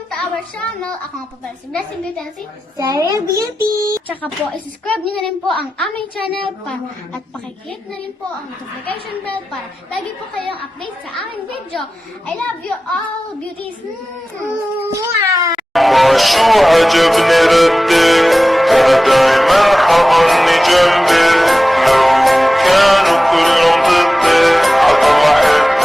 welcome to our channel. Ako nga po pala si Blessing Beauty and si Sarah Beauty. Tsaka po, isubscribe nyo na rin po ang aming channel at pakiclick na rin po ang notification bell para lagi po kayong update sa aming video. I love you all, beauties. شو عجبني ردك أنا دايما حضني جنبي لو كانوا كلهم ضدي حضل أحبك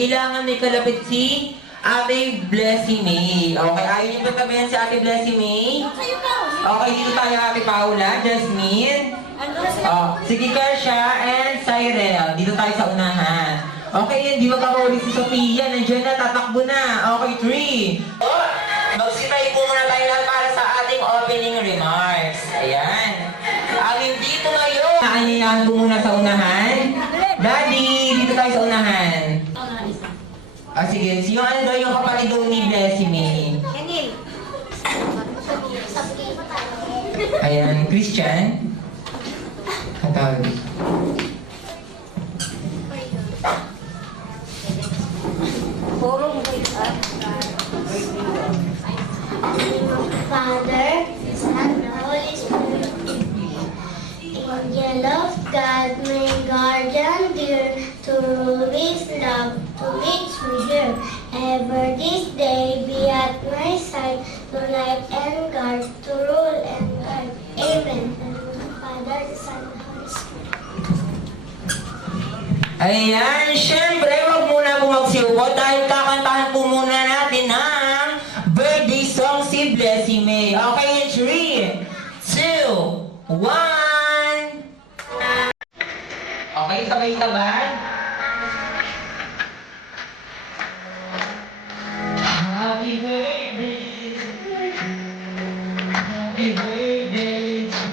kailangan may kalapit si Ate Blessy May. Okay, ayaw niyo pagkabihan si Ate Blessy May? Okay, dito tayo Ate Paula, Jasmine. Sige Kersha and Cyril. Dito tayo sa unahan. Okay, hindi magkakaulit si Sophia. Nandiyan na, tatakbo na. Okay, 3. Magsitay po muna tayo lahat para sa ating opening remarks. Ayan. Dito ngayon. Aanyayahan po muna sa unahan. Daddy, dito tayo sa unahan. Sige. Yung ano daw yung kapatid daw ni Blessy May? Ayan, Christian. Ang tawag. Father, Son, and Holy Spirit. Angel of God, my guardian dear, to rule with love, to teach me here. Ever this day be at my side, to light and guard, to rule and guide. Amen. Father, Son, and Holy Spirit. Ayan, syempre, wag muna po magsiupo dahil kakantahan po muna natin ang birthday song si Blessy May. Okay, in 3, 2, 1. Okay, sabay-sabay. Happy birthday. Happy birthday to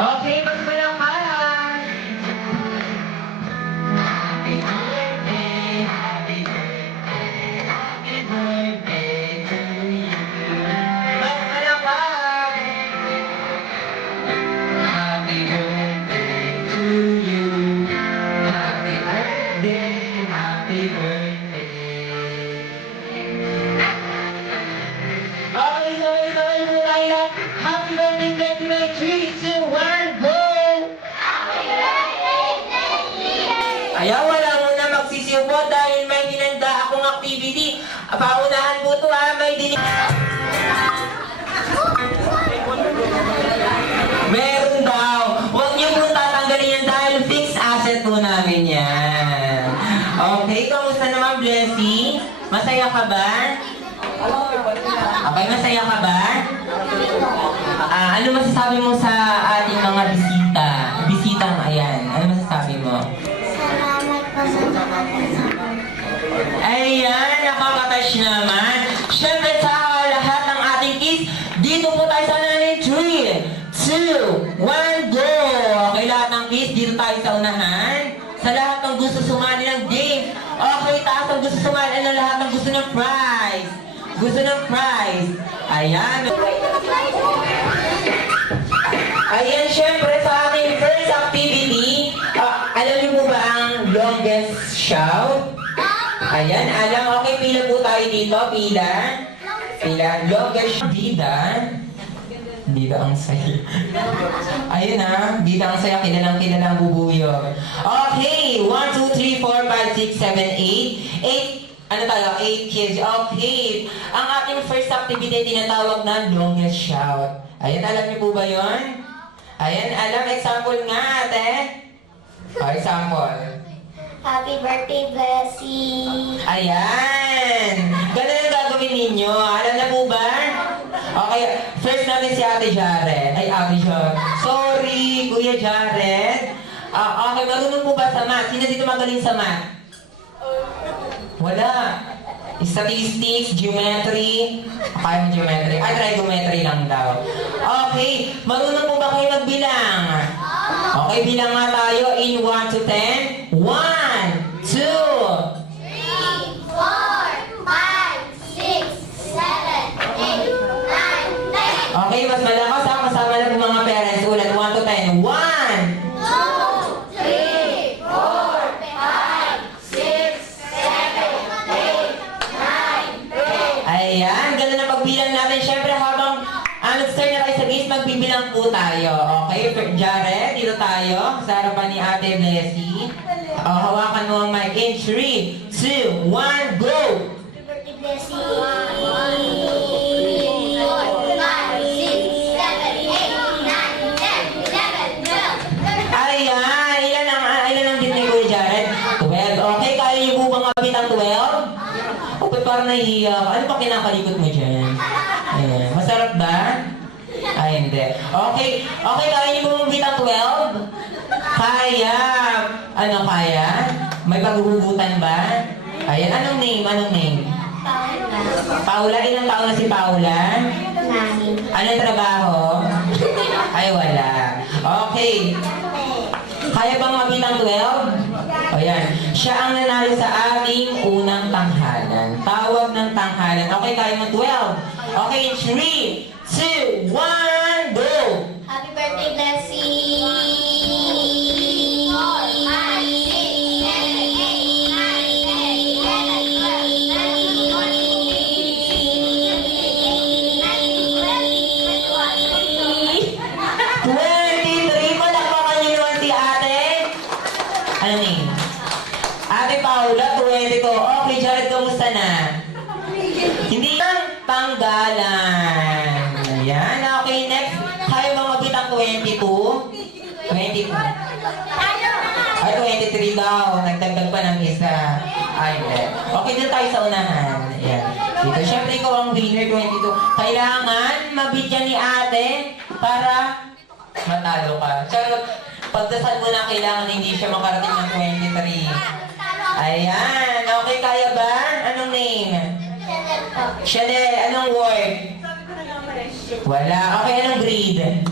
okay, magpalakpakan. Happy birthday, happy birthday, happy birthday to you. Magpalakpakan. Happy birthday to you. Happy birthday, happy birthday. Okay, sorry, Murayla. Happy birthday, Blessy May. 3, 2, 1, go! Ayaw, wala muna magsisiyo po dahil may hinanda akong activity. Paunahan po ito ha, may meron daw. Huwag niyo po tatanggalin yan dahil fixed asset po namin yan. Okay, kamusta naman, Blessy? Masaya ka ba? Okay, masaya ka ba? Ano masasabi mo sa ating mga bisita? Bisitang, ayan. Ano masasabi mo? Salamat po sa pagkakasama. Ayan, nakakatash naman. Siyempre sa lahat ng ating kids, dito po tayo sa unahan. 3, 2, 1, go! Okay, lahat ng kids, dito tayo sa unahan. Sa lahat ng gusto sumali ng game. Okay, taas ang gusto sumali. Ano lahat ng gusto ng prize? Gusto ng prize. Ayan. Ayan, syempre sa ating first activity, alam niyo po ba ang longest shout? Ayan, alam, okay, pila po tayo dito, pila. Pila, longest bida. Bida ang saya. Ayun ha, bida ang saya, kilalang bubuyog. Okay, 1, 2, 3, 4, 5, 6, 7, 8. 8, ano tayo? 8 kids. Okay. Ang ating first activity ay tinatawag na longest shout. Ayan, alam niyo po ba yun? Ayan, alam. Example nga, ate. Example. Happy birthday, Blessy. Ayan. Ganun ang gagawin ninyo. Alam na po ba? Okay, first natin si Ate Jared. Ay, Ate Jared. Sorry, Kuya Jared. Okay, marunong po ba sa math? Sino dito magaling sa math? Wala. Statistics, geometry. Kaya mo geometry? Ay, trigonometry lang daw. Okay, marunong po ba kayo magbilang? Okay, bilang nga tayo in 1 to 10. 1, 2. 3, 4, 5, 6, 7, 8, 9, 10. Okay, mas malakas ha. Kasama na po mga parents. Ulat, 1 to 10. 1. 2, 3, 4, 5, 6, 7, 8, 9, 10. Ayan, ganda na pagbilang natin. Siyempre, habang nag-start na tayo sa games, magbibilang po tayo. Okay, Jared, dito tayo. Sa harapan ni Ate Blessy. Hawakan mo ang mic in 3, 2, 1, go! Happy birthday, Blessy. mabitang 12? O, ba't parang nahihiya ka? Ano pa kinakalikot mo dyan? Ayan. Masarap ba? Ay, hindi. Okay. Okay, kaya niyo ba mabitang 12? Kaya. Ano kaya? May paghuhugutan ba? Ayan. Anong name? Anong name? Paula. Ilang taon na si Paula? Anong trabaho? Ay, wala. Okay. Kaya bang mabitang 12? O yan. Siya ang nanalo sa ating unang tanghalan. Tawag ng tanghalan. Okay, kaya mo 12. Okay, 3, 2, 1, go! Happy birthday, Blessing! Ano name? Ate Paula, 22. Okay, Jared, kamusta na? Hindi lang tanggalan. Ayan, okay, next. Kaya ba mabitang 22? 22. Ay, 23 daw. Nagdagdag pa ng isa. Ay, hindi. Okay, dun tayo sa unahan. Ayan. Dito, syempre ikaw ang winner, 22. Kailangan mabigyan ni ate para matalo ka. Charot. Pagdasal mo na kailangan hindi siya makarating ng 23. Ayan. Okay, kaya ba? Anong name? Chanel. Anong word? Wala. Okay, anong grade?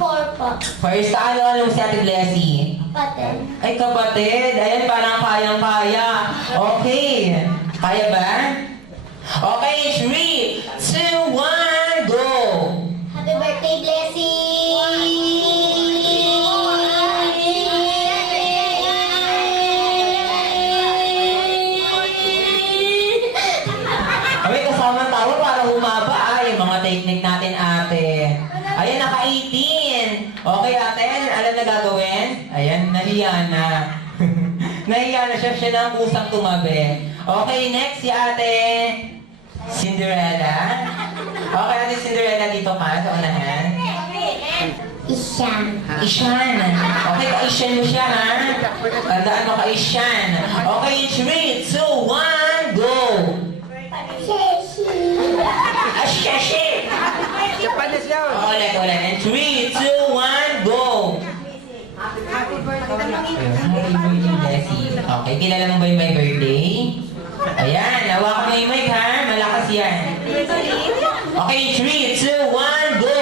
4 po. First, ano si Ate Blessy? Paten. Ay, kapatid. Ayan, parang kayang-kaya. Okay. Kaya ba? Okay, 3, 2, 1, go! Happy birthday, Blessing! Ay, kasama tawa para humaba. Ay, yung mga technique natin, ate. Ayan, naka-18. Okay, ate, alam na gagawin? Ayan, nahiya na. Nahiya na siya. Siya na ang kusang tumabi. Okay, next si ate Cinderella. Okay, ate Cinderella, dito ka sa unahan. Isyan. Isyan. Okay, ka-Isyan mo siya, ha? Tandaan mo ka-Isyan. Okay, 3, 2, 1, go! Ah, Sheshi! Ulit. And 3, 2, 1, go! Happy birthday, Jessie. Okay, kilala mo ba yung my birthday? Ayan, hawakan mo yung mic, ha? Malakas yan. Okay, 3, 2, 1, go!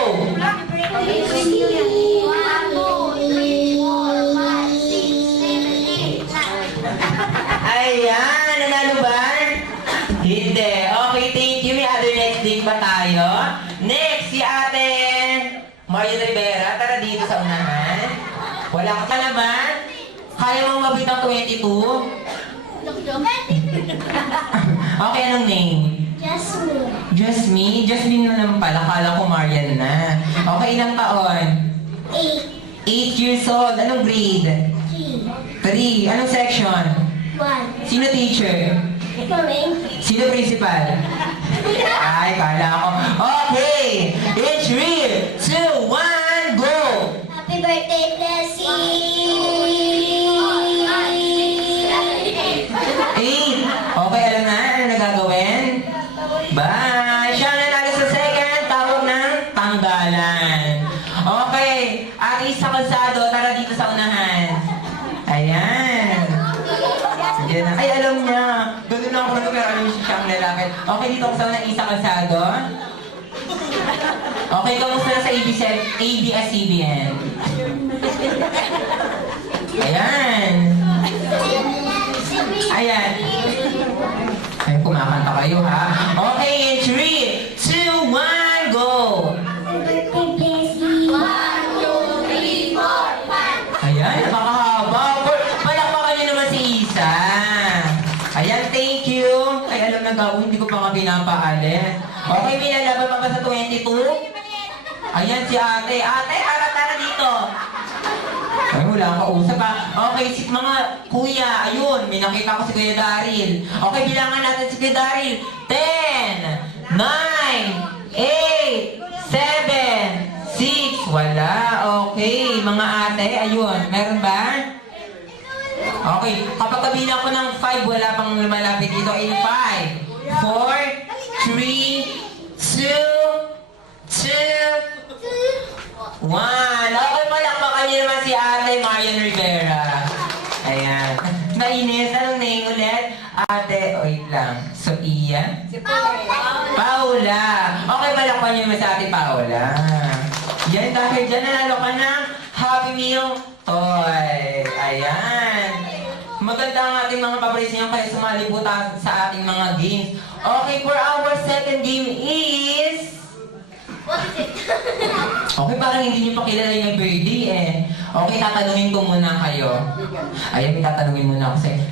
Ayan, nanalo ba? Hindi. Okay, thank you. May other next day pa tayo. Next, si ate Marian Rivera. Tara dito sa unahan. Wala ka na ba? Kaya mo mabitang 22? Okay, anong name? Jasmine. Jasmine? Jasmine na naman pala. Kala ko Marian na. Okay, ilang taon? 8. 8 years old. Anong grade? 3. Anong section? 1. Sino teacher? Sino principal? Ay, kala ko. Okay! In 3, 2, 1, go! Happy birthday, Blessing! 8. Okay, alam na. Ano na gagawin? Bye! Siya na natin sa second. Tawag ng tanggalan. Okay. Ate Isa Calzado, tara dito sa unahan. Ayan. Sige na. Ay, alam niya. Doon lang ako nag pero alam niya siyang lalaki. Okay, dito ako sa unang Isa Calzado. Okay, kamusta na sa ABS-CBN? Ayan. Ayan. Ay, kumakanta kayo, ha? Okay, in 3, 2, 1, go! Ayan, nakakahaba. Palakpakan niyo naman si Isa. Ayan, thank you. Ay, alam na gawin, hindi ko pa nga pinapaalis. Okay, may nalaban pa ba sa 22? Ayan si ate. Ate, tara dito. Ay, wala akong kausap ha. Okay, si mga kuya, ayun, may nakita ko si Kuya Daryl. Okay, bilangan natin si Kuya Daryl. 10, 9, 8, 7, 6, wala. Okay, mga ate, ayun, meron ba? Okay, kapag kabilang ko ng 5, wala pang lumalapit dito. In 5, 4, 3, 2, 1. Okay, palakpakan niyo naman si Ate Marian Rivera. Ayan. Mainis, anong name ulit? Ate, wait lang. Sophia? Paula. Okay, palakpakan niyo naman si Ate Paula. Yan, dahil dyan nanalo ka ng Happy Meal toy. Ayan. Maganda ang ating mga paborito niyo kaya sumali po sa ating mga games. Okay, for our second game is... What is it? Okay, parang hindi niyo pa kilala yung birthday eh. Okay, tatanungin ko muna kayo. Ayan, may tatanungin muna ako sa'yo.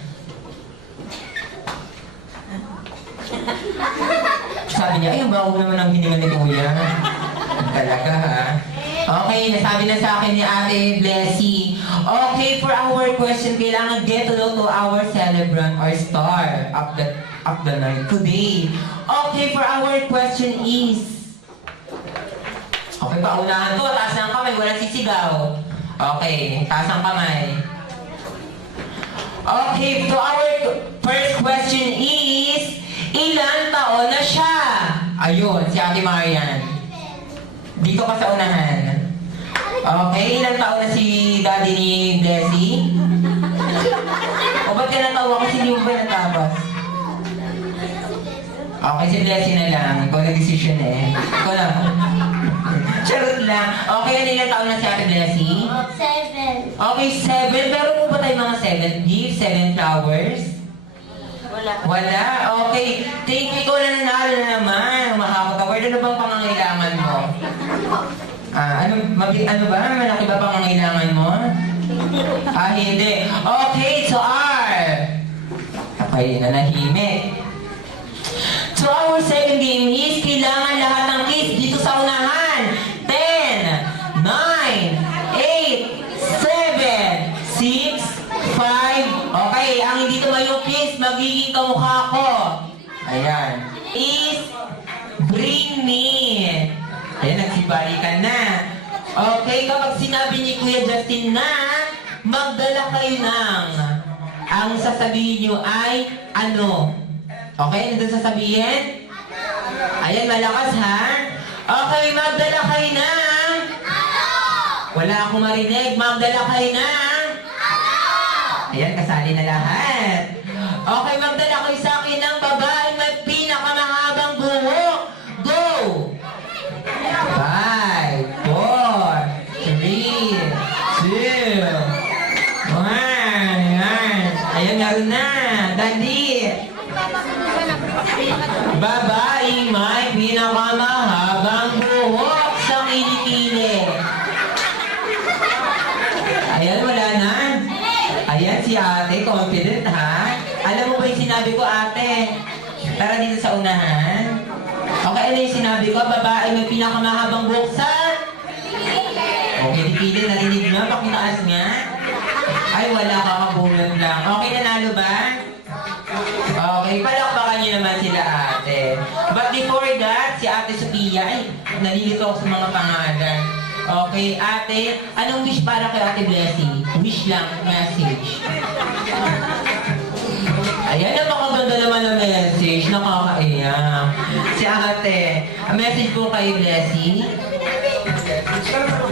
Sabi niya, ay, bako naman ang hininga ni Kuya. Talaga ha. Okay, nasabi na sa akin ni Ate Blessy. Okay, for our question, kailangan get to know to our celebrant or star of the night today. Okay, for our question is... Okay, paunahan to. Taas ng kamay, walang sisigaw. Okay, taas ng kamay. Okay, so our first question is... Ilan taon na siya? Ayun, si Ate Marian. Dito ka sa unahan. Okay, ilang taon na si Daddy ni Blessy? O ba't ka natawa kasi hindi mo ba natapos? Okay, si Blessy na lang. Ikaw na decision eh. Ikaw lang. Charot lang. Okay, ilang taon na si Ate Blessy? 7. Okay, 7. Pero mo ba tayo mga 7 gifts? 7 flowers? Wala. Okay. Thank you. Ikaw na nanalo na naman. Mahakot award. Ano bang pangangailangan mo? Ano ba? Malaki ba pangangailangan mo? Hindi. Okay, so R. Okay, nanahimik. So our second game is kailangan lahat ng kids dito sa unahan. 10, 9, 8, 7, 6, 5. Okay, ang hindi tumayo kids, magiging kamukha ko. Ayan. Is bring me. Ayan, nagsibalikan na. Okay, kapag sinabi ni Kuya Justin na magdala kayo ng ang sasabihin nyo ay ano? Okay, ano doon sasabihin? Ayan, malakas ha? Okay, magdala kayo ng wala akong marinig. Magdala kayo ng ayan, kasali na lahat. Okay, magdala kayo sa akin ng babaeng may pinakamahabang buhok. Go! 5, 4, 3, 2, 1. Ayan, meron na. Dali. Babaeng may pinakamahabang buhok sa kilikili. Ayan, wala na. Ayan, si ate, confident ha. Alam mo ba yung sinabi ko, ate? Tara dito sa unahan. Okay, ano yung sinabi ko? Babae may pinakamahabang buhok sa... Okay, dipili, narinig mo? Pakitaas nga. Ay, wala ka, kabulong lang. Okay, nanalo ba? Okay, palakpakan niyo naman sila ate. But before that, si Ate Sophia, ay, nalilito ako sa mga pangalan. Okay, ate, anong wish para kay Ate Blessy? Wish lang, message. Ayan, napakaganda naman ang message. Nakakaiyak. Si ate, ang message po kay Blessy.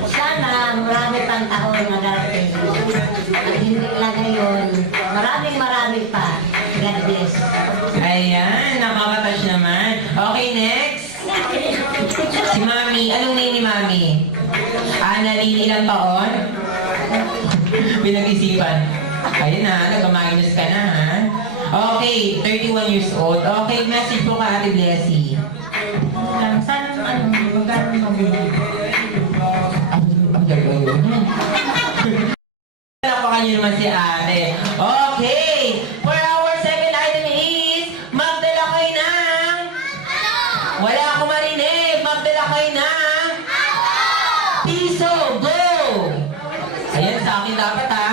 Sana marami pang taon na darating. At hindi lang ngayon. Maraming pa. God bless. Ayan, nakakatouch naman. Okay, next. Si Mami. Anong name ni Mami? Annalyn, ilang taon? Pinag-isipan. Ayun na, nag-minus ka na ha. Okay, 31 years old. Okay, message po ka Ate Blessy. Sana magkaroon mabuti. Ang gagawin yun. Napakan niyo naman si ate. Okay, for our second item is magdala kayo ng... Wala akong marinig. Magdala kayo ng... Piso, go! Ayan, sa akin dapat ha.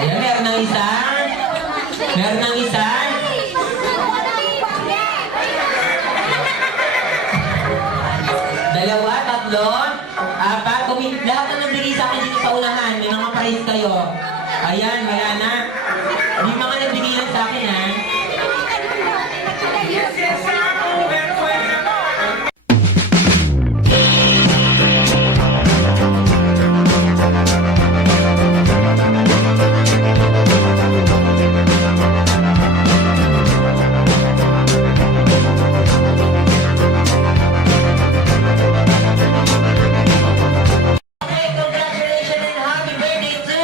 Ayan, meron ng isa. Meron ng isa. Dalawa, tatlo, apat, lahat na nagbigay sa akin dito sa unahan. May mga alis kayo. Ayan, wala na. Yung mga nagbigay lang sa akin, ha? Okay, congratulations and happy birthday to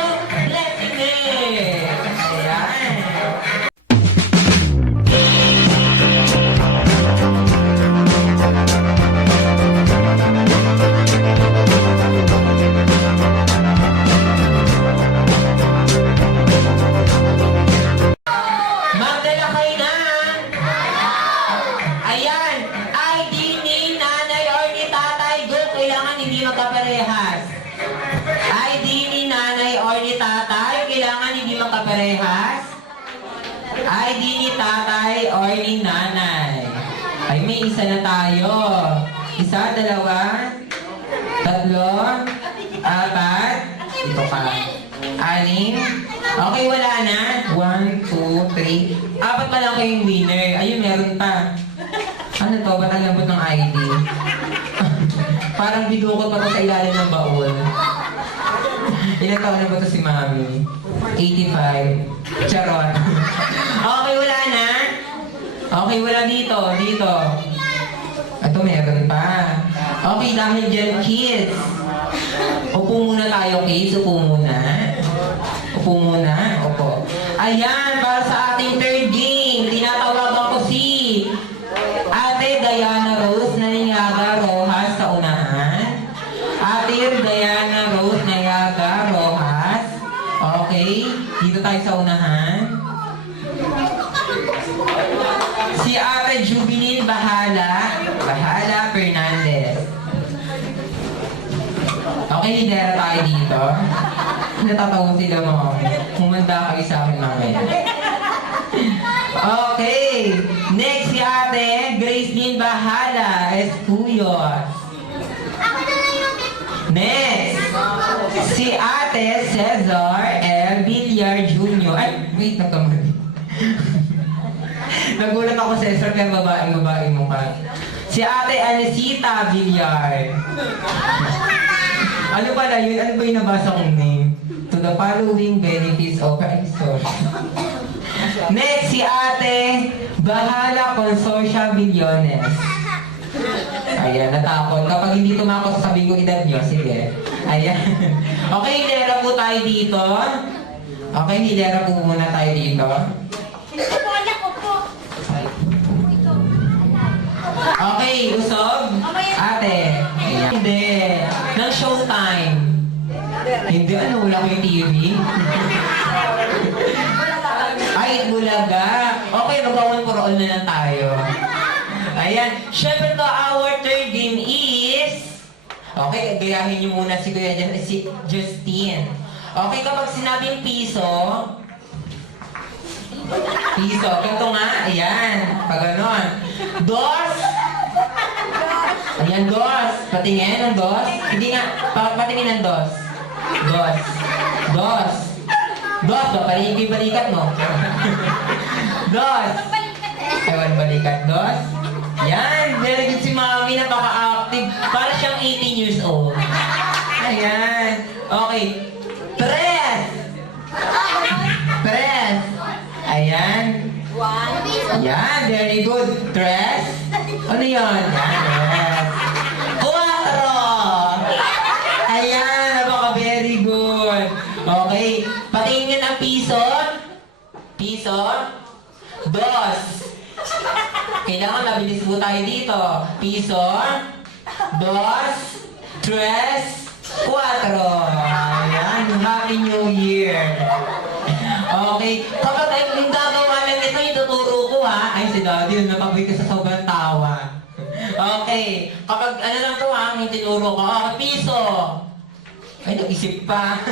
Blessing May! Ayan. Magdala kayo na! Ayan! ID ni nanay or ni tatay, go! Kailangan hindi magkaparehas. ID ni nanay or ni tatay, kailangan hindi magkaparehas. ID ni tatay or ni nanay. Ay, may isa na tayo. Isa, dalawa, tatlo, apat, ito pa. Anim. Okay, wala na. 1, 2, 3. Apat pa lang kayong winner. Ayun, meron pa. Ano to? Ba't ang lambot ng ID? Parang bidukot pa to sa ilalim ng baon. Ilan taon na ba to si Mami? 85. Charot. Okay, wala na. Okay, wala dito. Dito. Ito, meron pa. Okay, dahil dyan, kids. Upo muna tayo, kids. Upo muna. Upo muna. Upo. Ayan, para sa ating third game, tinatawagan ko si Ate Diana Rose Naniaga Rojas sa unahan. Ate Diana Rose Naniaga Rojas. Okay, dito tayo sa unahan. Si Ate Jubilin Bahala Fernandez. Okay, lidera tayo dito. Natatawa sila mo. Humanda kayo sa akin mamaya. Okay. Next si Ate Gracelyn Bahala Espuyos. Next. Si Ate Cesar L. Villar Jr. Ay, wait, nagkamali. Nagulat ako, Cesar, kaya babaeng mo ka. Si Ate Anesita Villar. Ano pala yun? Ano ba yung nabasa kong name? To the following benefits of... Ay, sorry. Next, si Ate Bahala Consortia Villones. Ayan, natakot. Kapag hindi tumakot, sasabihin ko edad nyo. Sige. Ayan. Okay, hilera po tayo dito. Okay, hilera po muna tayo dito. Okay, usog. Ate. Ayan. Hindi. Ng showtime. Hindi, ano, wala ko yung TV. Ay, bulaga. Okay, mag-1 for all na lang tayo. Ayan. Siyempre to, our third game is... Okay, gayahin niyo muna si Kuya si Justin. Okay, kapag sinabing piso... Piso. Ganito nga. Ayan. Pag ganon. Dos. Ayan, dos. Patingin ang dos. Hindi nga. Patingin ang dos. Dos. Dos. Dos. Balikat mo. Dos. Ewan, balikat. Dos. Yan. Very good si Mami. Napaka-active. Para siyang 18 years old. Ayan. Okay. Tres. Tres. Ayan. Ayan. Very good. Tres. Ano yan? Ayan. Cuatro. Ayan. Napaka-very good. Okay. Patingin ang piso. Piso. Dos. Kailangan mabilis po tayo dito. Piso. Dos. Tres. Cuatro. Ayan. Happy New Year. Okay. Kapag yung gagawa lang ito, yung tuturo ko ha. Ay, si Daddy, yun, napaboy ka sa sobrang tawa. Okay. Kapag ano lang to ha, yung tinuro ko. Oh, piso. Ay, nag-isip pa.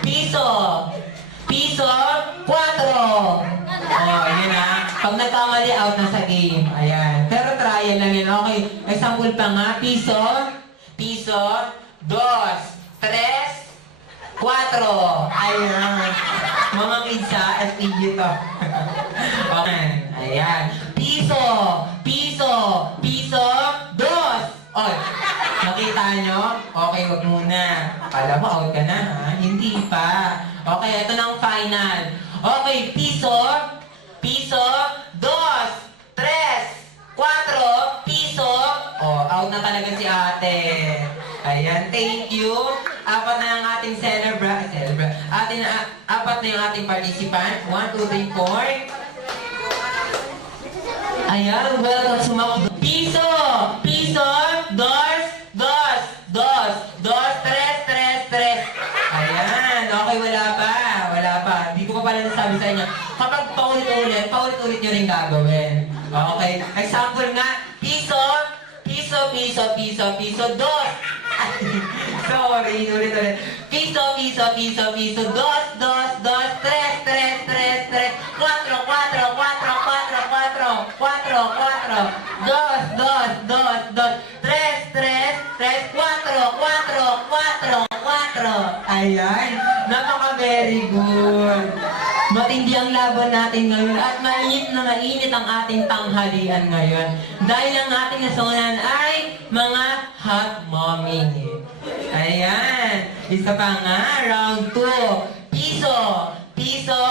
Piso. Piso. Cuatro. Oh, yun ha. Pag nagkamali, out na sa game. Ayan. Pero trial lang yun. Okay. Example pa nga. Piso. Piso. Dos. Tres. Cuatro. Ayan. Mga kids ha, SPG to. Okay. Ayan. Piso. Piso. Piso. Dos. Oy. Nakita nyo? Okay, wag muna. Kala mo out ka na ha? Hindi pa. Okay, ito na ang final. Okay, piso. Piso. Dos. Tres. Cuatro. Piso. Oh, out na talaga si ate. Ayan, thank you. Apat na ang ating apat na yung ating participant. 1, 2, 3, 4. Ayan, welcome sumakot. Piso! Piso! Dos! Dos! Dos! Dos! Tres! Tres! Tres! Ayan, okay, wala pa. Wala pa. Hindi ko pa pala nasabi sa inyo. Kapag paulit-ulit nyo rin gagawin. Okay, example nga, piso! Piso! Piso! Piso! Piso! Dos! Sorry, ulit. Piso, piso, piso, piso, dos, dos, dos, tres, tres, tres, tres, cuatro, cuatro, cuatro, cuatro, cuatro, cuatro, cuatro, dos, dos, dos, dos, tres, tres, tres, cuatro, cuatro, cuatro, cuatro. Ayan, napaka-very good. Matindi ang laban natin ngayon at mainit na mainit ang ating tanghalian ngayon. Dahil ang ating nasunan ay mga hot mommy. Ayan. Isa pa nga, round 2. Piso. Piso.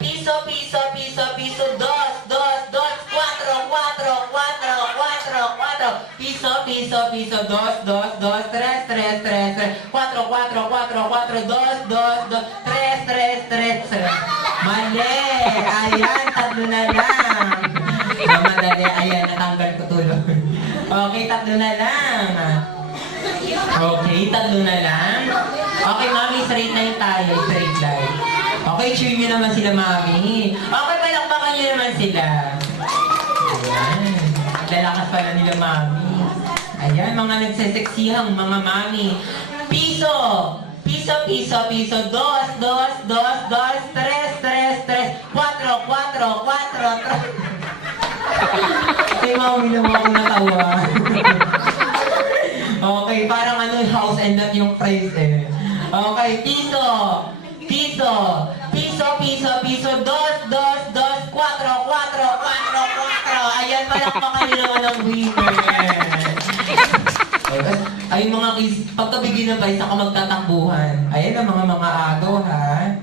Piso, piso, piso, piso. Dos, dos, dos. Cuatro, cuatro, cuatro, cuatro, cuatro. Piso, piso, piso. Dos, dos, dos. Tres, tres, tres, tres. Cuatro, cuatro, cuatro, cuatro. Dos, dos, dos. Tres, tres, tres, tres. Mali. Ayan, tatlo na lang. Madali. Ayan, natanggal ko tuloy. Okay, tatlo na lang. Okay, tatlo na lang. Okay, mami, straight line tayo. Straight line. Okay, cheer nyo naman sila, mami. Okay, palakpakan nyo naman sila. Ayan. Lalakas pala nila, mami. Ayan, mga nagseseksihang mga mami. Piso! Piso, piso, piso. Dos, dos, dos, dos. Tres, tres, tres. Cuatro, cuatro, cuatro, tres. Okay, mami, naman ako natawa. Okay, parang ano, house and lot yung phrase eh. Okay, piso, piso, piso, piso, piso, dos, dos, dos, cuatro, cuatro, cuatro, cuatro. Ayan, palakpakan nyo naman ang winner. Ay, mga kids, pagkabigyan na pa, isa ka magtatakbuhan. Ayan ang mga agaw, ha?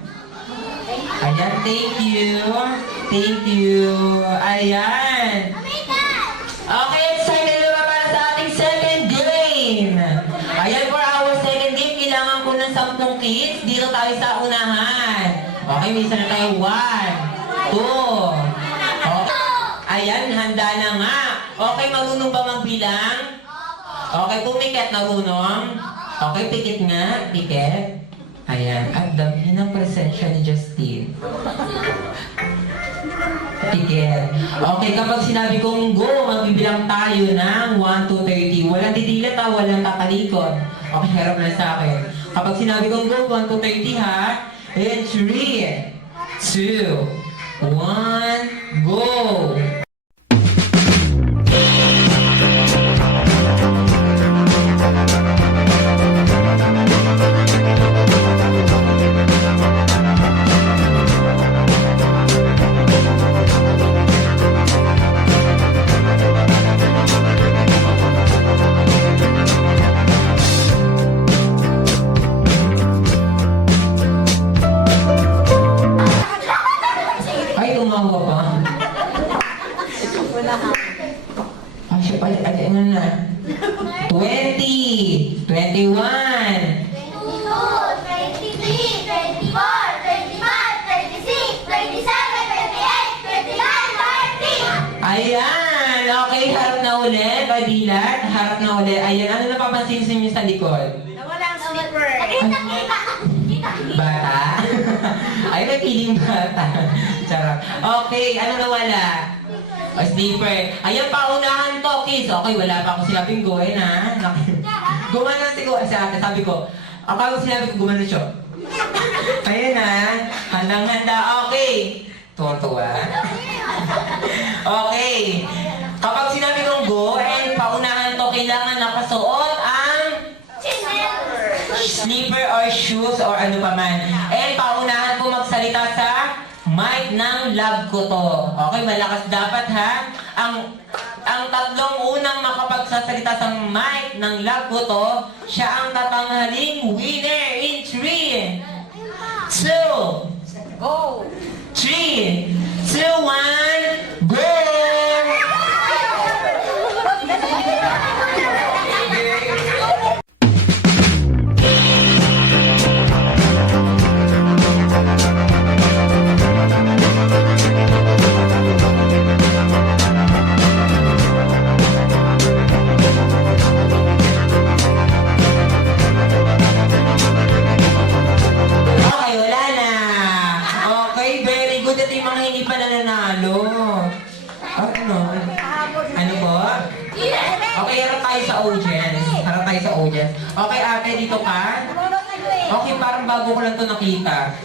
Ayan, thank you. Thank you. Ayan. Okay, excited na ba para sa ating second game? Ayan, for our second game, kailangan ko ng 10 kids. Dito tayo sa unahan. Okay, minsan na tayo. 1, 2. Okay. Ayan, handa na nga. Okay, marunong ba magbilang? Okay, pumikit, marunong. Okay, pikit nga. Pikit. Ayan, at dami ng presensya ni Justine. Pikit. Okay, kapag sinabi kong go, magbibilang tayo ng 1 to 30. Walang didilat ha, walang tatalikod. Okay, harap na sa akin. Kapag sinabi kong go, 1 to 30 ha. And 3, 2, 1, go! Ay, tumawa pa. Ay, siya pala. Ay, ano na? 20, 21, 22, 23, 24, 25, 26, 27, 28, 29, 30. ayan! Okay, harap na ulit. Padilat, harap na ulit. Ayan, ano napapansin sa inyo sa likod? Nawala ang slipper. Nakita. Bata? Ay, may piling bata. Charot. Okay, ano nawala? Sleeper. Ayan, paunahan to, kids. Okay, wala pa ako sinabing go, eh, na. Gumana si ate, sabi ko. Ako sinabi ko, gumana siya. Ayan na. Handang-handa. Okay. Tuwa-tuwa. Okay. Kapag sinabi kong go, and paunahan to, kailangan nakasuot ang slipper or shoes or ano pa man. And paunahan po magsalita sa mic ng love ko to. Okay, malakas dapat ha. Ang tatlong unang makapagsasalita sa mic ng love ko to, siya ang tatanghaling winner in 3, 2, go! 3, 2, 1, go! Okay, wala na. Okay, very good. Ito yung mga hindi pa nananalo. Ano? Ano po? Okay, harap tayo sa audience. Harap tayo sa audience. Okay, ate, dito ka. Okay, parang bago ko lang to nakita.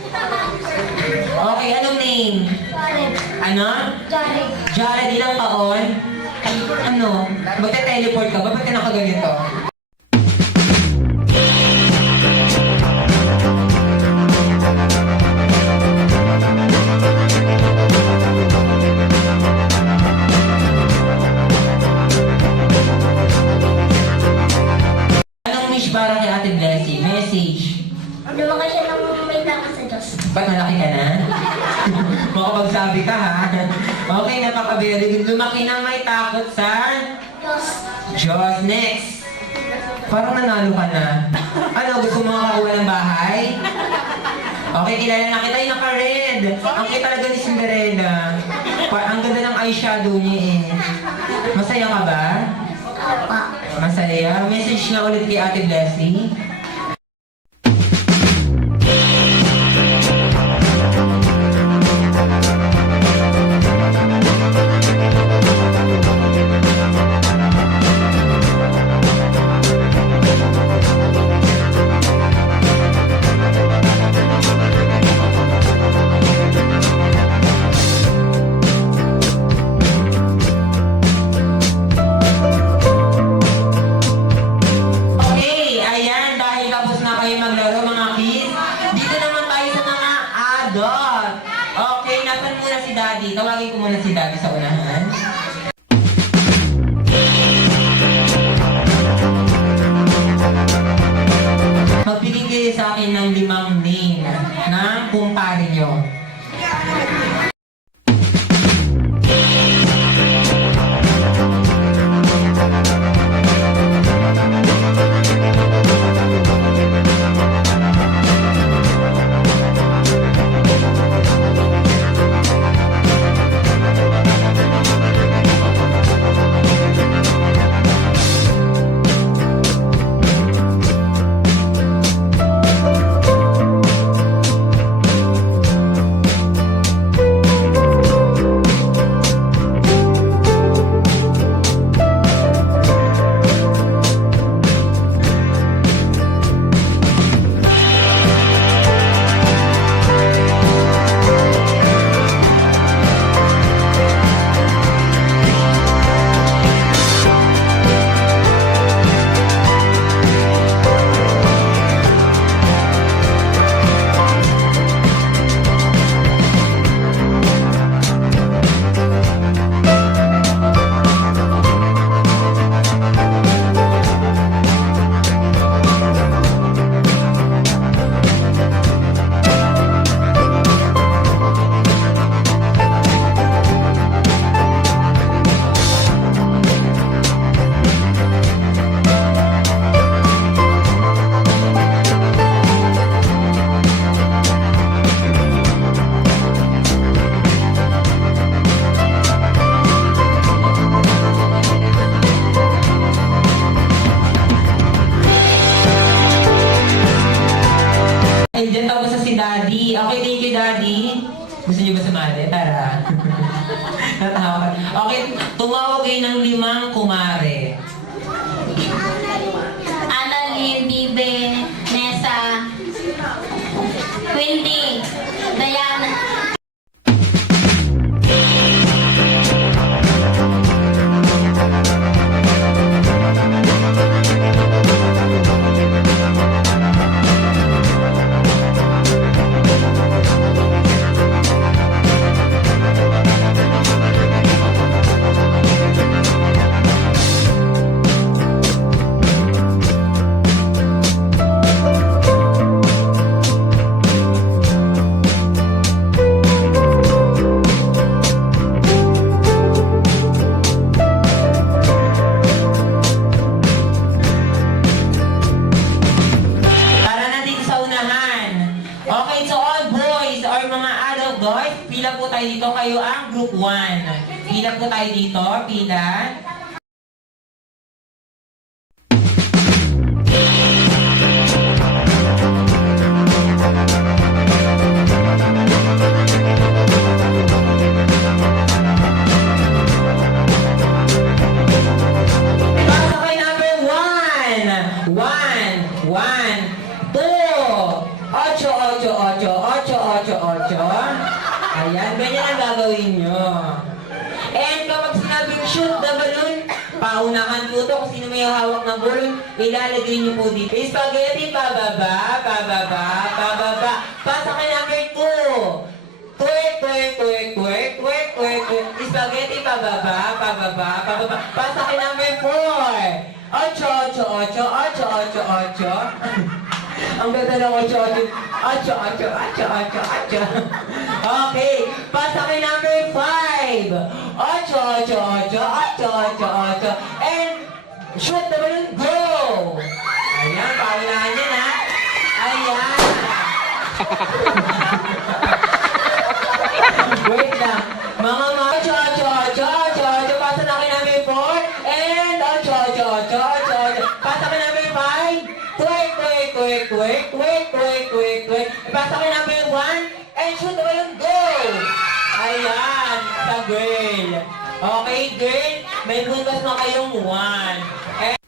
Okay, anong name? Ano? Jared, ilang taon? Ano? Magte-teleport ka ba? Ba't ka nakaganito? Anong wish para kay Ate Blessy? Message. Lumaki siya ng may takas sa Diyos. Ba't malaki ka na? Makapagsabi ka ha? Okay, napaka-very good. Lumaki na may takot sa Diyos. Diyos. Next. Parang nanalo ka na. Ano, gusto mo makakuha ng bahay? Okay, kilala na kita yung naka-red. Ang kita talaga ni Cinderella. Ang ganda ng eyeshadow niya eh. Masaya ka ba? Masaya. Message nga ulit kay Ate Blessy. Okay, ayan, dahil tapos na kayo maglaro mga kids, dito naman tayo sa mga adult. Okay, nasan muna si Daddy? Tawagin ko muna si Daddy sa unahan. Magbigay kayo sa akin ng 5 name ng kumpare nyo. And then tapos na si Daddy. Okay, thank you, Daddy. Gusto niyo ba sumali? Tara. Natawa ka. Okay, tumawag kayo ng 5 kumare. Annalyn, Bibe, Nessa, Quinty, Diana. pila po tayo dito. Kayo ang group 1. Pila po tayo dito. Pila. Pasok kay number 1. 1, 1, 2. 8, 8, 8, 8, 8, 8. Ayan, ganyan ang gagawin nyo. And kapag sinabing shoot the balloon, paunahan po ito kung sino may hawak ng balloon, ilalagay nyo po dito. Spaghetti, pababa, pababa, pababa. Pasok kay number 2. Twerk, twerk, twerk, twerk, twerk, twerk, twerk. Spaghetti, pababa, pababa, pababa. Pasok kay number 4. 8, 8, 8, 8, 8, 8. Ang ganda ng 8, 8, 8, 8, 8, 8, 8. Okay, pasok kay number 5. 8, 8, 8, 8, 8, 8. And shoot the balloon, go! Ayan, paunahan yan ha. Ayan. Wait lang. Mga 8, 8, 8, 8, 8. Pasok na kay number 4. And 8, 8, 8, 8, 8. Pasok kay number 5. Twerk, twerk, twerk, twerk, twerk, twerk, twerk, twerk. Pasok kay number 1. And shoot the balloon, go! Ayan, sa girl. Okay, girl, may buntas na kayong 1. And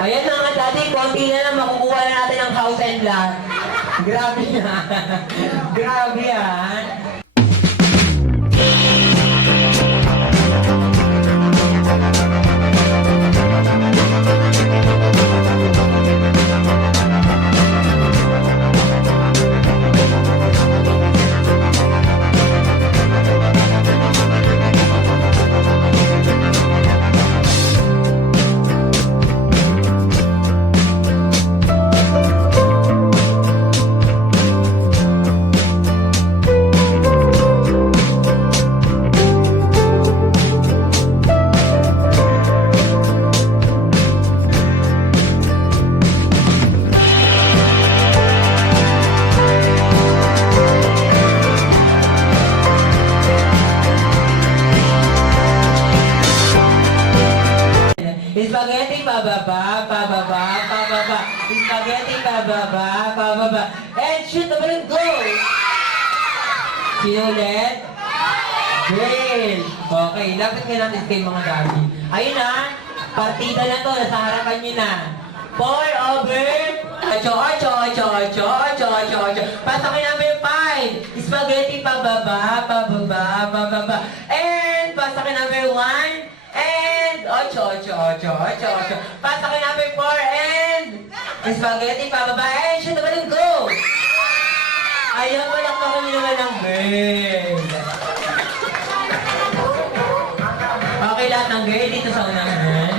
ayan na nga dati, konti na lang makukuha na natin ang house and lot. Grabe na. Grabe ah. Spaghetti pababa, pababa, pababa. Spaghetti pababa, pababa. And shoot the balloon, go! Sino ulit? Girl. Okay, lapit nga natin kay mga gabi. Ayun na, partida na to, nasa harapan nyo na. 4 over 8, 8, 8, 8, 8, 8, 8. Pasok kay number 5. Spaghetti pababa, pababa, pababa. And pasakin number 1. And 8. Pasakin number 4. And spaghetti pababa. And shoot naman, go! Ayaw, palakpakan niyo naman ng girl. Okay, lahat ng girl dito sa unahan.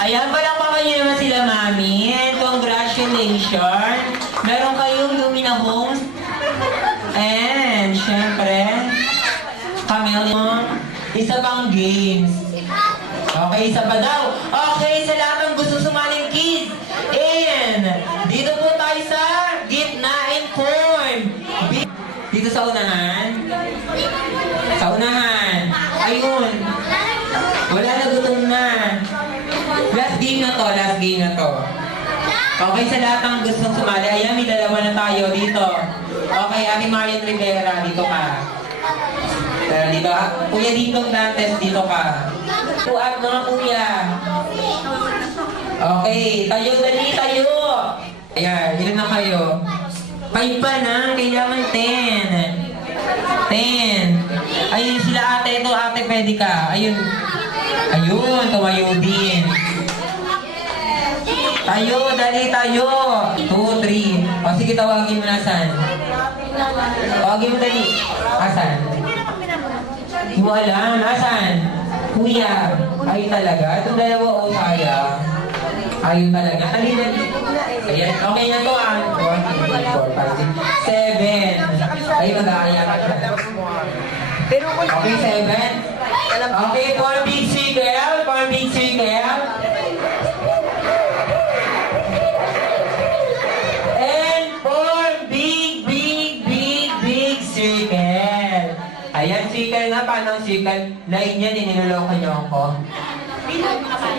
Ayan, palakpakan niyo naman sila, Mami. And congratulations. Meron kayong Lumina Homes. And, syempre, Camille, isa pang games. Okay, isa pa daw. Okay, sa lahat ng gusto sumaling kids. And, dito po tayo sa gitna inform. Dito sa unahan. Sa unahan. Ayun. Wala na, gutom na. Last game na to, last game na to. Okay, sa lahat ng gustong sumali, ayan, may dalawa na tayo dito. Okay, Ate Marian Rivera, dito ka. Dito, Kuya Dingdong Dantes, dito ka. Tuat mga kuya. Okay, tayo, dali, tayo. Ayan, ilan na kayo? 5 pa na, kailangan 10. 10. Ayun, sila ate, ito ate, pwede ka. Ayun. Ayun, tumayo din. Tayo, dali tayo. 2, 3. O sige, tawagin mo na saan. Tawagin mo dali. Asan? Hindi mo alam. Asan? Kuya. Ayun talaga. Itong dalawa o sayang. Ayun talaga. Dali, dali. Ayan. Okay na to ah. 1, 2, 3, 4, 5, 6, 7. Ayun, nag-aaya ka siya. Okay, 7. Okay, for big circle. For big circle. And for big circle. Ayan, circle na. Paano ang circle? Line yan, niniloloko niyo ako.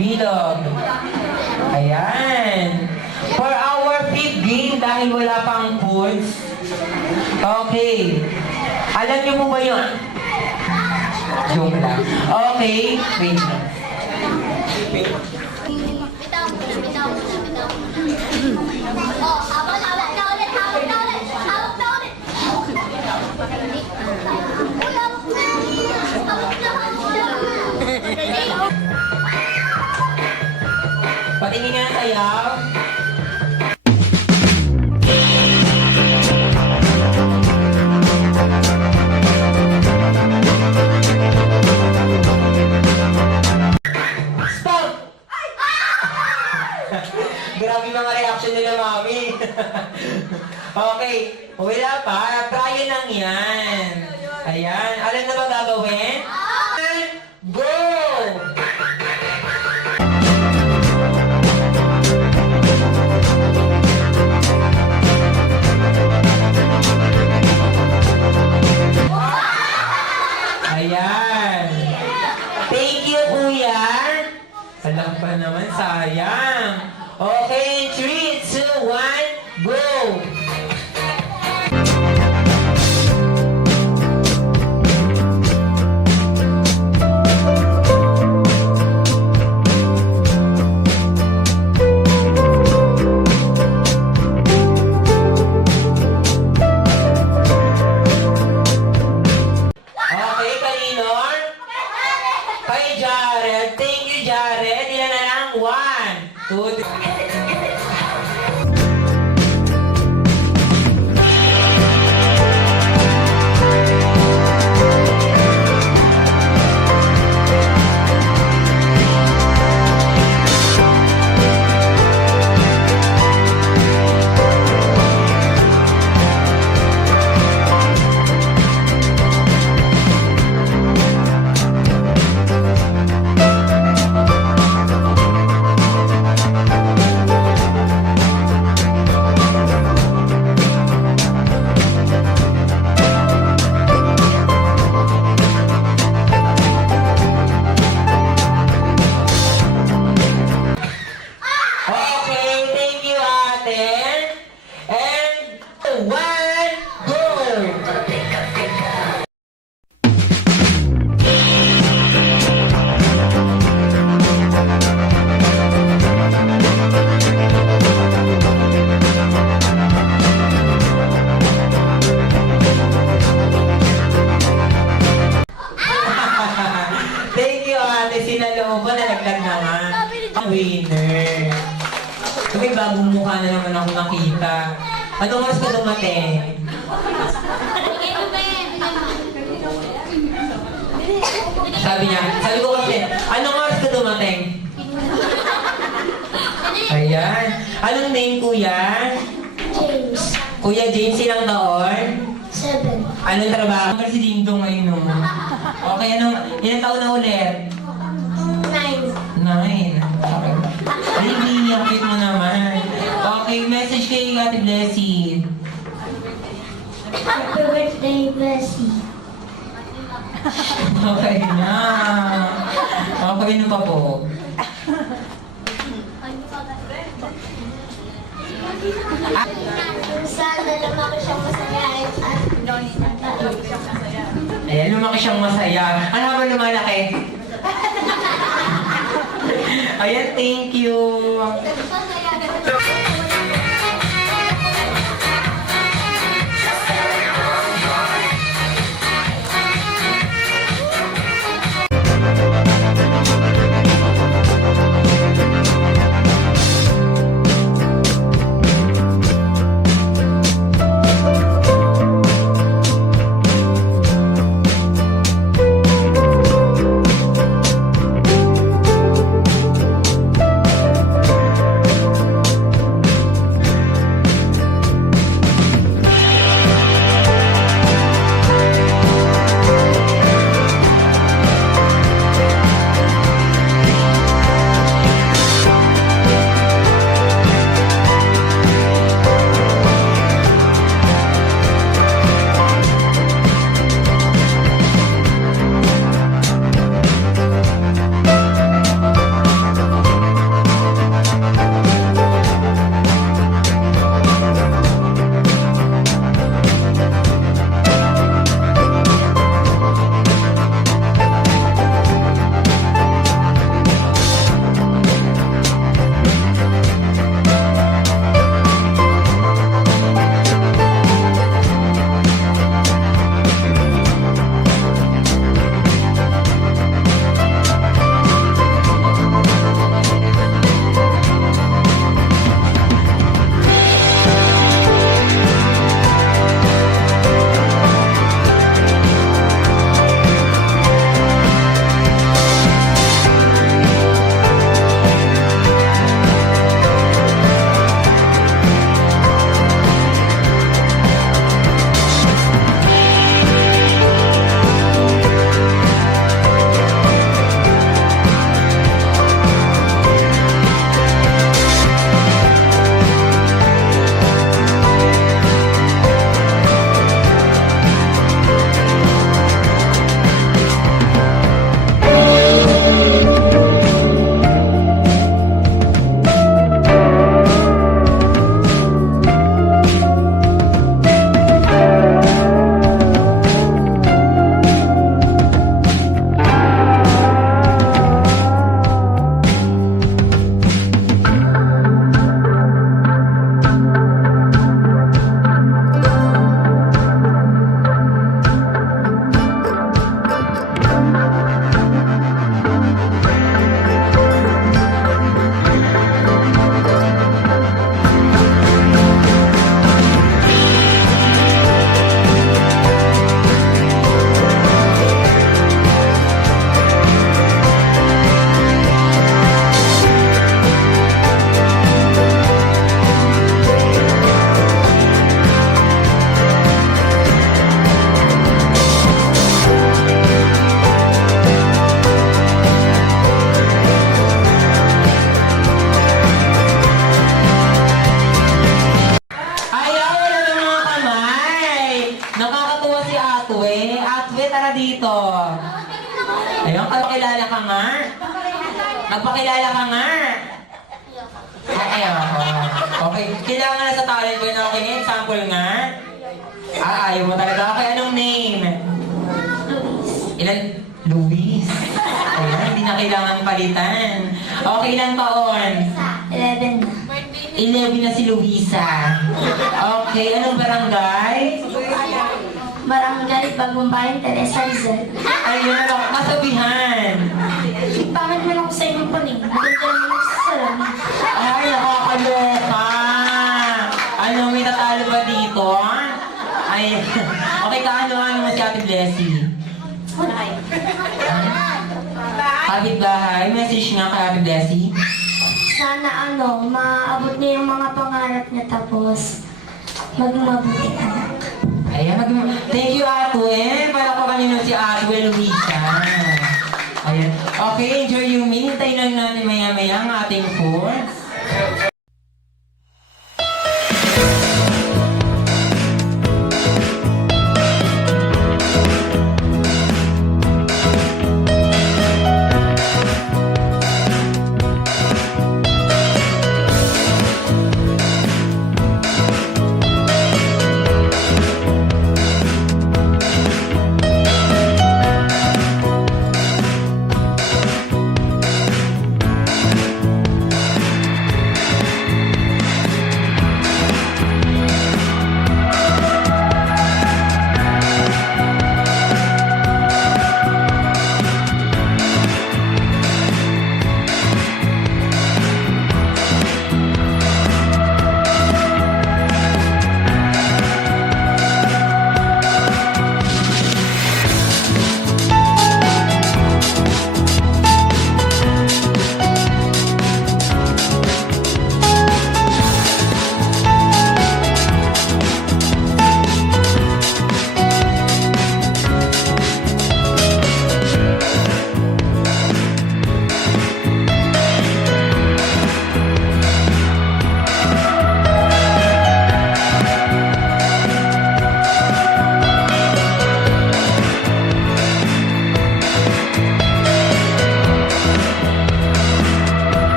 Bilog. Ayan. For our fifth game, dahil wala pang foods. Okay. Alam niyo po ba yun? Joke lang. Okay. Wait. Bitaw mo na. Oh, hawak na ulit. Hawak na ulit. Patingin nga sayaw. Stop! Grabe mga reaction nila, Mami. Okay, wala pa. Try lang yan. Ayan. Alam na ba gagawin? Go! Kulang pa naman, sayang. Okay, 3, 2, 1, go! Okay, Kalinor? Kay Jared. Thank you, Jared. Ilan na lang? 1, 2, 3. Okay, thank you, ate. And 1, go! Thank you, ate. Sinalooban, nalagdag na nga. Ang winner. May bagong mukha na naman ako nakita. Anong oras ka dumating? Sabi ko kasi, anong oras ka dumating? Ayan. Anong name, kuya? James. Kuya James, ilang taon? 7. Anong trabaho? Ano si Dingdong ngayon, no? Okay, ilang taon na ulit? 9. 9. Okay. Baby, update mo naman. Okay, message kay Ate Blessy. Happy birthday, Bessie. Okay na. Okay, ano pa po? Sana lumaki siyang masaya at Ayan, lumaki siyang masaya. Ano ba lumalaki? Ayan, thank you. nakakatuwa si Atwe. Atwe, tara dito. Ayun, kapakilala ka nga. Magpakilala ka nga. Ayun, okay. Kailangan na sa talent ko yun. Okay, example nga. Ayaw mo talaga. Okay, anong name? Ilan? Luis. Ayan, hindi na kailangan palitan. Okay, ilang taon? 11 na. 11 na si Luisa. Okay, anong barangay? Barangay Bagong Bayan, Teresa Rizal. Ayun, ano, kasabihan. Pangit mo lang sa inyong panig. Maganda naman sa salamin. Ay, nakakaloka. Ano, may tatalo ba dito? Ay, okay ka, ano mo si Ate Blessy? Kapit-bahay, message nga kay Ate Blessy. Sana maabot niya yung mga pangarap niya tapos maging mabuting anak. Ayan, thank you, Atwe. Para pa kanino si Atwe, Luisa. Ayan. Okay, enjoy yung meal. Hintayin lang natin maya-maya ang ating food.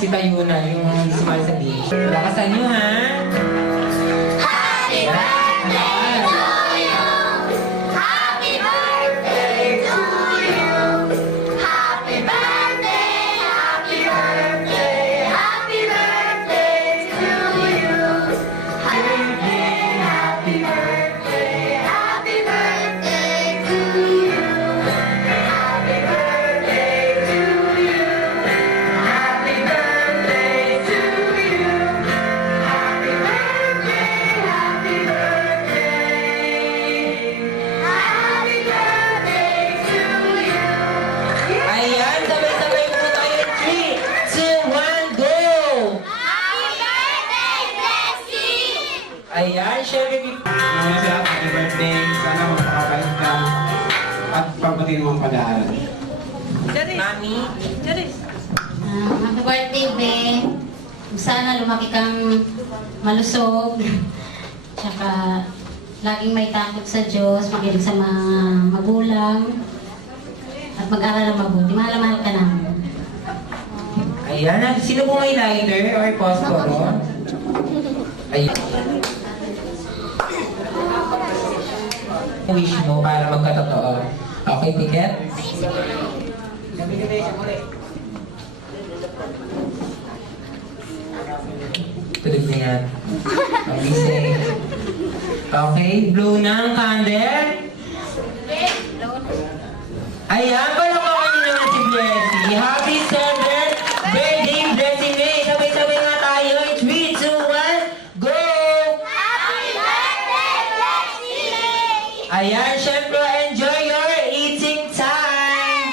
magsitayo na yung sumali sa beach. Lakasan nyo, ha? Happy birthday to you! Happy birthday to you! Happy birthday, happy birthday, happy birthday to you! Happy birthday, happy birthday, happy birthday to you! Happy birthday to you! Happy birthday to you! Happy birthday, happy birthday! Happy birthday to you! Ayan, sabay-sabay po tayo. 3, 2, 1, go! Happy birthday, Blessing! Ayan, syempre. Happy birthday. Sana makakabait ka at papatin mo ang pag-aaral. Mami. Happy birthday, Be. Sana lumaki kang malusog. Tsaka laging may takot sa Diyos, makinig sa mga magulang. At mag-aral ng mabuti. Mahal na mahal ka namin. Ayan, sino po may lighter or posporo? Ayan. Wish mo para magkatotoo. Okay, Piket? Tulog na yan. Pagising. Okay, blow na ang candle. Ayan, palakpakan niyo naman si Blessy. Happy 7th birthday, Blessy May. Sabay-sabay nga tayo. 3, 2, 1, go! Happy birthday, Blessing! Ayan, syempre, enjoy your eating time!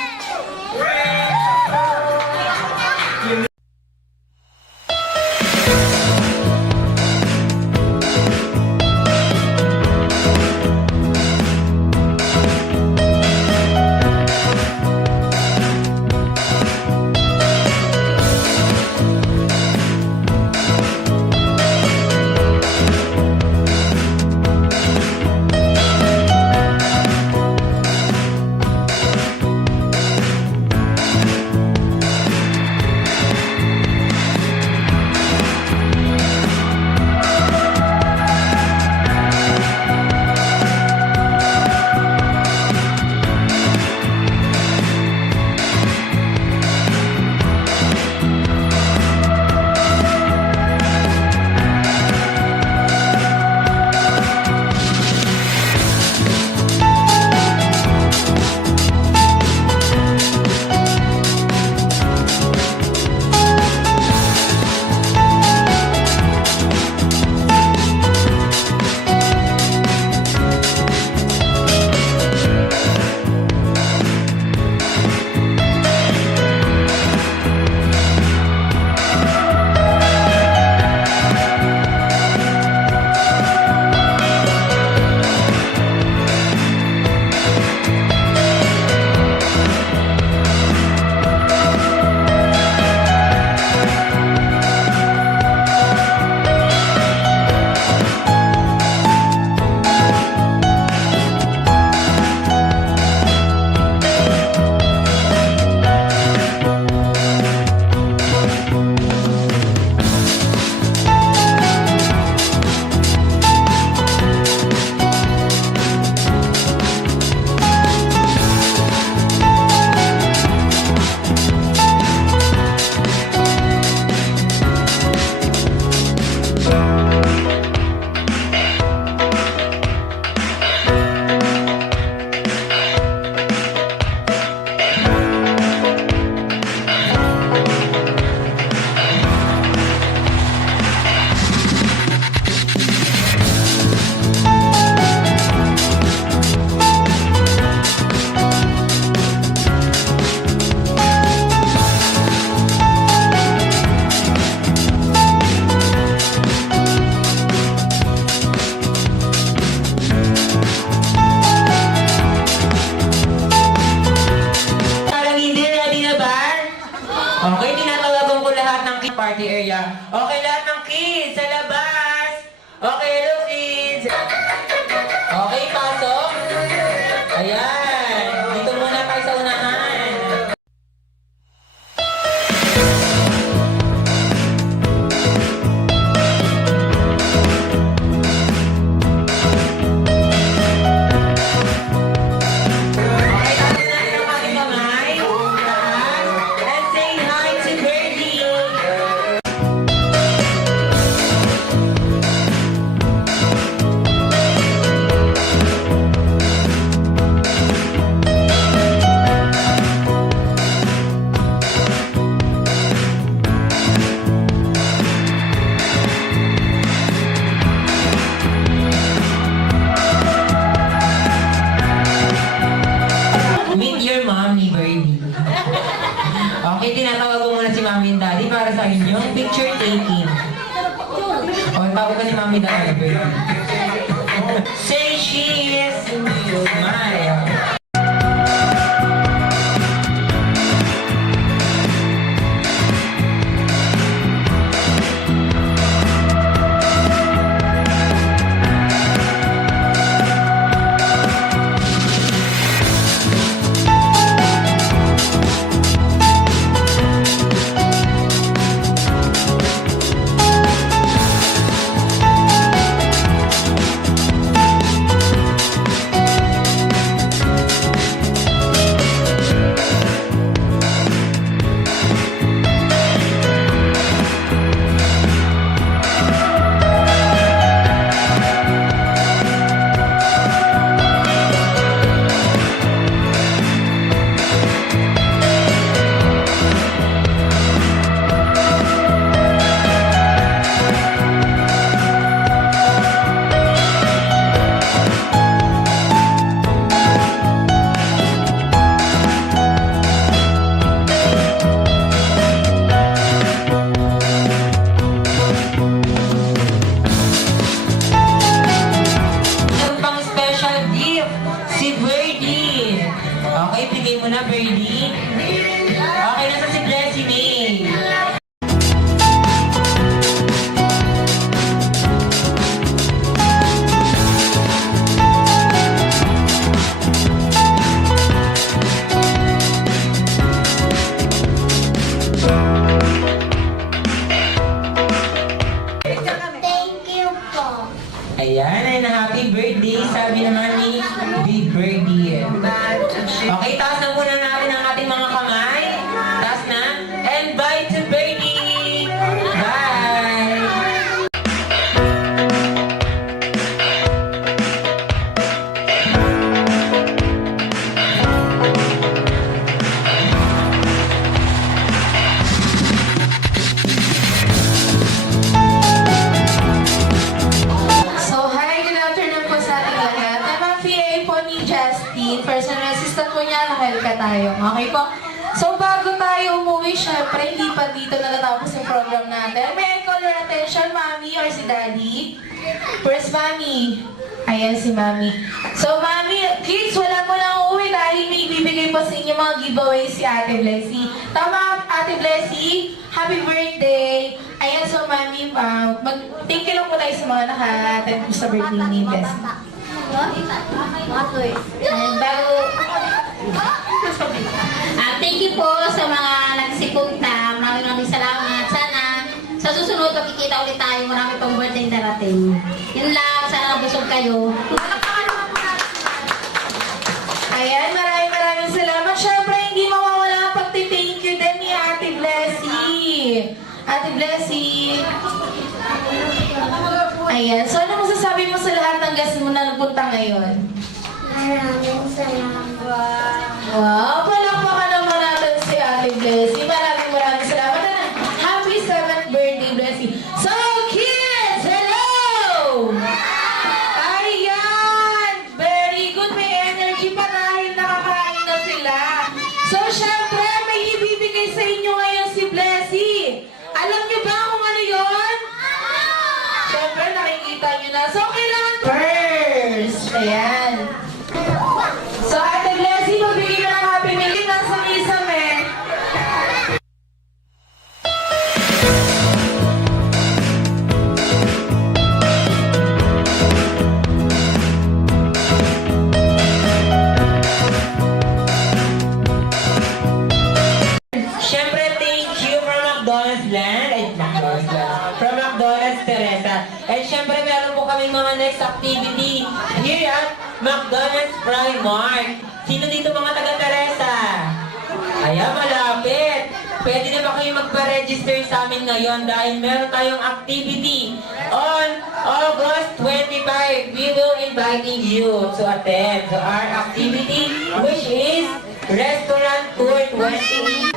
Okay, tawag ka si Mami na happy birthday. Say cheese! Smile! Meron pang special gift, si Birdie. Okay, bigay mo na, Birdie. Okay, nasa si Blessy May. Thank you po. Ayan, ay na happy birthday, sabi naman ni Big Birdie. Okay, taas na muna natin ang ating mga kamay. Taas na. And bye to Birdie! Bye! So, hi, good afternoon po sa ating lahat. I'm ang PA po ni Justin. Personal assistant po niya, nakalika tayo. Okay po? So, bago tayo umuwi, syempre, hindi pa dito natatapos yung program natin. May I call your attention, Mami or si Daddy? Where's Mami? Ayan si Mami. So, Mami, kids, wala mo lang uuwi dahil may ibibigay po sa inyo mga giveaway si Ate Blessy. Tama, Ate Blessy? Happy birthday! Ayan, so Mami, thank you lang po tayo sa mga naka-attend po sa birthday ni Blessy. And bago... Thank you po sa mga nagsipunta. Maraming salamat. Sana sa susunod makikita ulit tayo. Marami pang birthday darating. Yun lang. Sana busog kayo. Ayan, maraming salamat. Siyempre, hindi mawawala ang pagti-thank you din ni Ate Blessy. Ate Blessy. Ayan, so ano masasabi mo sa lahat ng guests mo na nagpunta ngayon? Maraming salamat. Wow, palakpakan naman natin si Ate Blessy. Maraming salamat. And happy 7th birthday, Blessy. So, kids, hello! Ayan! Very good. May energy pa dahil nakakain na sila. So, syempre, may ibibigay sa inyo ngayon si Blessy. Alam niyo ba kung ano yun? Syempre, nakikita niyo na. So, kailangan first. Ayan. So, Ate Blessy, magbigay na ng happy meal. Nasa misa, men. Siyempre, thank you from McDonald's Land. Ay, McDonald's Land. From McDonald's Teresa. And siyempre, meron po kami mga next activity here at McDonald's Primark. Sino dito mga taga Teresa? Ayan, malapit. Pwede na ba kayo magpa-register sa amin ngayon dahil meron tayong activity on August 25. We will inviting you to attend to our activity which is Restaurant Tour 20.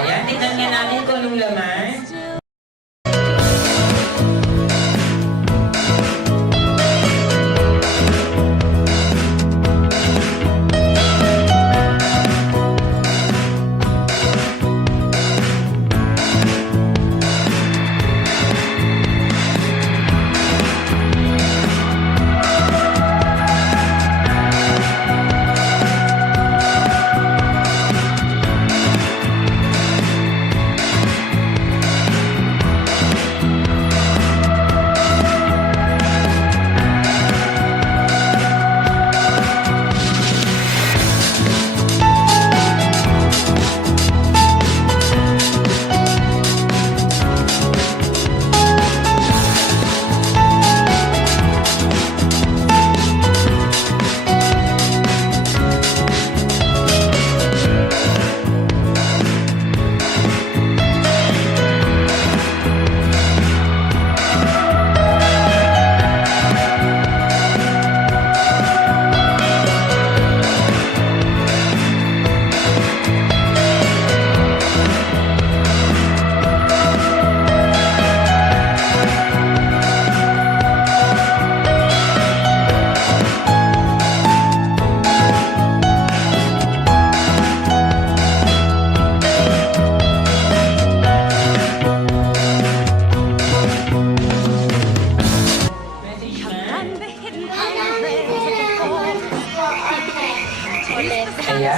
Ayan, tignan nga natin kung anong laman.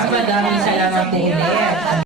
Madaming salamat po ulit.